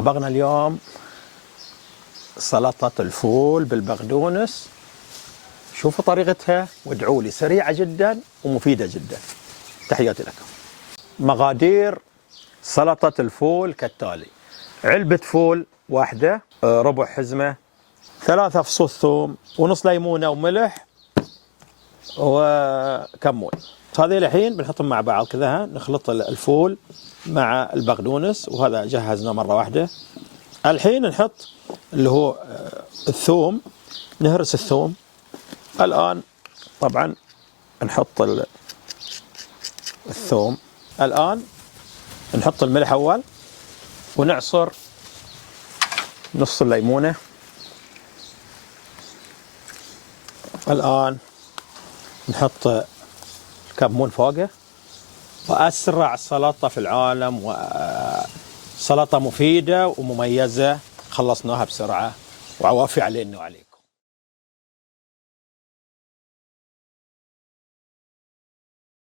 طبقنا اليوم سلطة الفول بالبقدونس. شوفوا طريقتها وادعوا لي، سريعة جدا ومفيدة جدا. تحياتي لكم. مقادير سلطة الفول كالتالي: علبة فول واحدة، ربع حزمة، 3 فصوص ثوم، ونص ليمونة وملح وكمون. هذه الحين بنحطهم مع بعض كذا، نخلط الفول مع البقدونس، وهذا جهزنا مرة واحدة. الحين نحط اللي هو الثوم، نهرس الثوم. الآن طبعا نحط الثوم. الآن نحط الملح أول، ونعصر نص الليمونة. الآن نحط الكمون فوقه. وأسرع سلطة في العالم، وسلطة مفيدة ومميزة، خلصناها بسرعة، وعوافي علينا وعليكم.